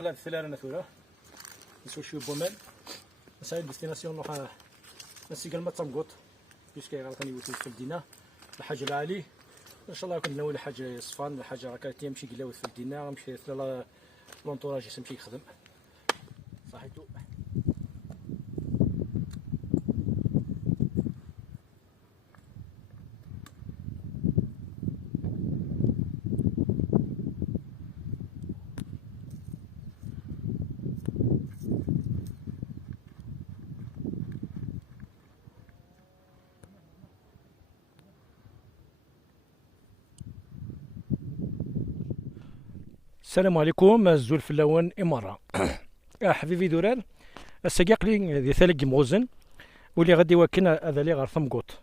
قلاد الثلال انا ثولا نسوي شويه بومال نسايد ديستيناسيون نروح نسي كلمه تمقوط بيسكي غالطاني يوتو في الدينا الحاجه العالي ان شاء الله كنت ناوي لحاجه صفان الحاجه راك تيمشي قلاوي في الدينا غنمشي ثلاثه لونطوراج يمشي يخدم صحيتو. السلام عليكم الزول في اللون إمارة. حبيبي دوران السقاقلي دي ثلق موزن واللي غادي واكن هذا اللي غير ثمقوط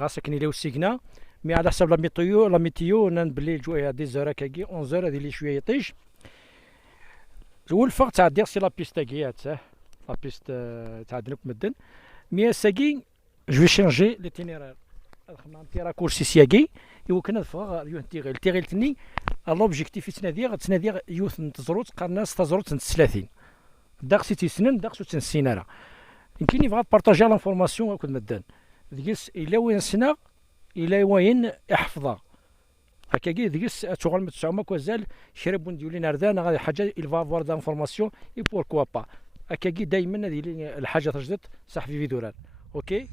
غاسكني لو سيكنا مي على حسب لا ميتيو نان بلي الجو دي زارا كاكي 11 هذه اللي شويه يطيش والفرق تاع دير سي لا بيست كايات لا بيست تاع دنك مدن مي ساكي جو شانجي ليتينيرير خدنا نتي راكورسي سياكي يمكن الفرق يو تيغيل تني لوبجيكتيف تنادي يوث تزروت قرناس تزروت 30 داك سيتي سنن داك سو تنسينا يمكن يبغى بارطاجي لانفورماسيون كنت مدان ديكس الا وين سنا الا وين يحفظها هكاكي ديكس تشغل متسعمه كوزال شرب نديولي نردان غادي حاجه الفا فوار دانفورماسيون اي بوركوا با هكاكي دائما هذه الحاجه تجدت صاحبي فيدوران اوكي.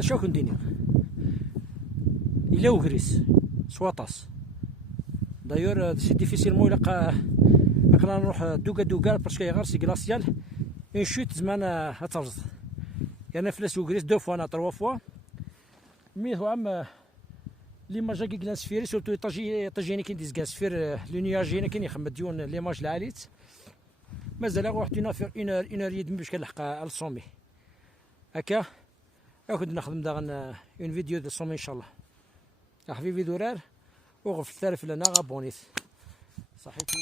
شو كندير إلا وغريس سواطاس دايور سي ديفيسيلمون إلا رانا نروح دوكا باسكو غير سي كلاسيال اون شوت زمان هترزط يعني فلاس وغريس دو فوا انا تروا فوا مي هو عام لي ماجا كي كلاسفيري سورتو طاجيني كي ديز كلاسفير لو نياجينا كاين يخمم ديون لي ماج العاليت مازال روحت نافير اون اور يدمي باش كنلحق على الصومي هكا كنت نخدم داغن اون فيديو دو الصومي ان شاء الله حبيبي دورار وغف الثالث لنا غابونيت صحيتو.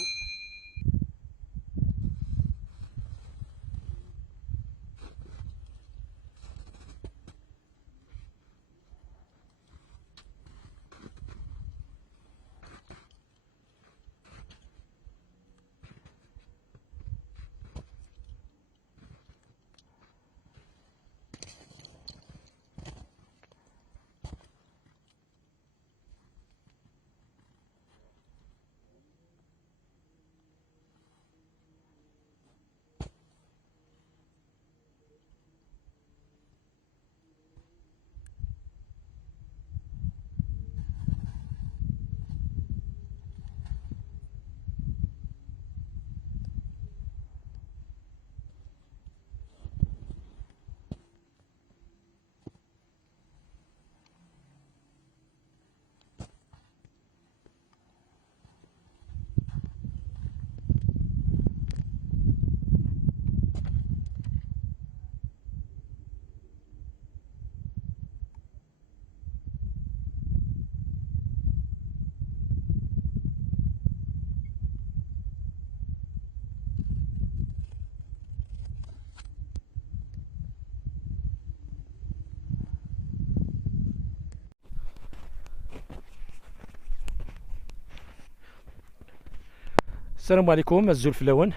السلام عليكم الزول في اللون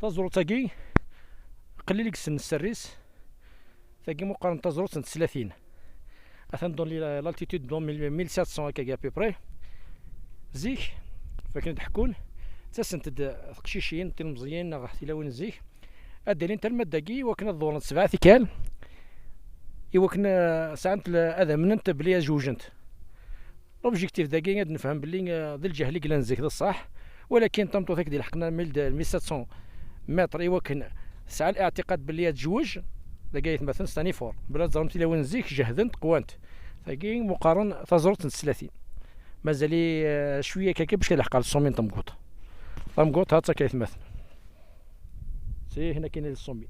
تزرو تاكي قليلك سن السريس تاكي مقارنة تزرو سنة 30 اثن دون لالتيتود دون 1700 هكاكا بيبري زيك فكنا تحكون تسنت قشيشين تلمزيين غاحتي لون زيك ادالين تلمد داكي وكنا الظلون 7 ثكال وكنا ساعات هذا من انت بلي جوجنت لوبجيكتيف داكي غادي نفهم بلي ذا الجهه اللي قلنا نزيك الصح ولكن طمطو ثيك ديال حقنا 1700 متر يوكن ساعه الاعتقاد بلي تجوج داكي مثلا ثاني فور بلا زرمتي لو نزيك جهدنت قوانت ثاكي مقارن تزرت 30 مازالي شويه كاكا باش كنلحق على 100 طمقوط ثمقوط هاتا كيتمثل سي هنا كاين السومي.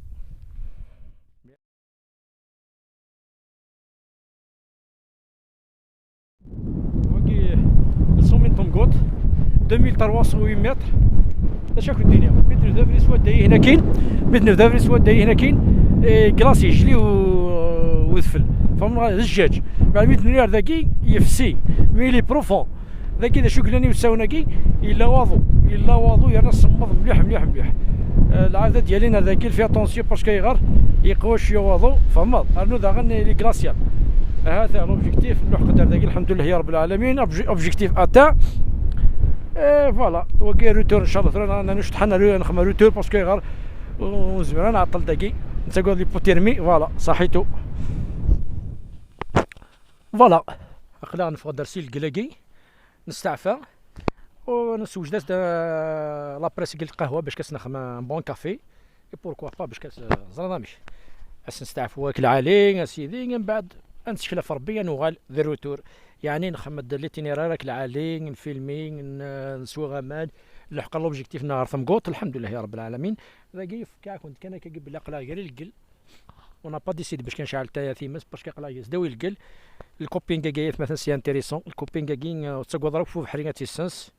وكي السومي ثمقوط 2308 متر. شاكو الدنيا مثل ذا سوا داي هنا كاين، مثل ذا سوا داي هنا كاين كلاصي يجلي ويذفل فهمنا الزجاج بعد 100 مليار ذاكي يفسي ميلي بروفون ذاكي اذا شكلاني وساوناكي الا واضو يرى صمد مليح مليح مليح. العاده ديالنا ذاكي فيها طونسيون باسكو يغار يقوى شويه واضو فهمت ارنو ذا غني لي كلاسيال. هذا لوبجيكتيف نروح قدر ذاكي الحمد لله يا رب العالمين اوبجيكتيف اتان. فوالا وكاين روتور ان شاء الله انا نشطحنا نخمم روتور باسكو يغار وزمرا نعطل داكي نتقول لي بوتيرمي فوالا صحيتو فوالا. اقلا نفغ درسي الكلاكي نستعفى ونسوج داز لابريس قلت قهوه باش كنخمم بون كافي اي بوركوا با باش كنزرنامش باش نستعفى واكل عالي اسيدي من بعد نتشكل في ربي نوغال ذا روتور يعني نخمم ليتينيرارك العالي نفيلمي نسوي غماد نلحق لوبجيكتيف نهار ثمقوط الحمد لله يا رب العالمين. ذاكي كاع كنت كان كيقبل قلا غير القل ونا با ديسيد باش كنشعل تايا ثيمس باش كيقلا يزداوي القل الكوبينغ كايت مثلا سي انتريسون الكوبينغ كاين تسقوا ضرب فوق حريقه تيسنس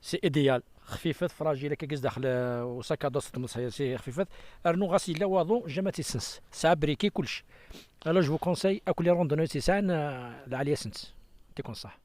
سي ايديال خفيفه فراجيله كيز داخل وساكا دوس تمص سي خفيفه ارنو غاسيلا واضو جما تيسنس ساعه بريكي كلش. الو جو كونساي اكل روندوني سي سان العاليه سنت تيكون صح.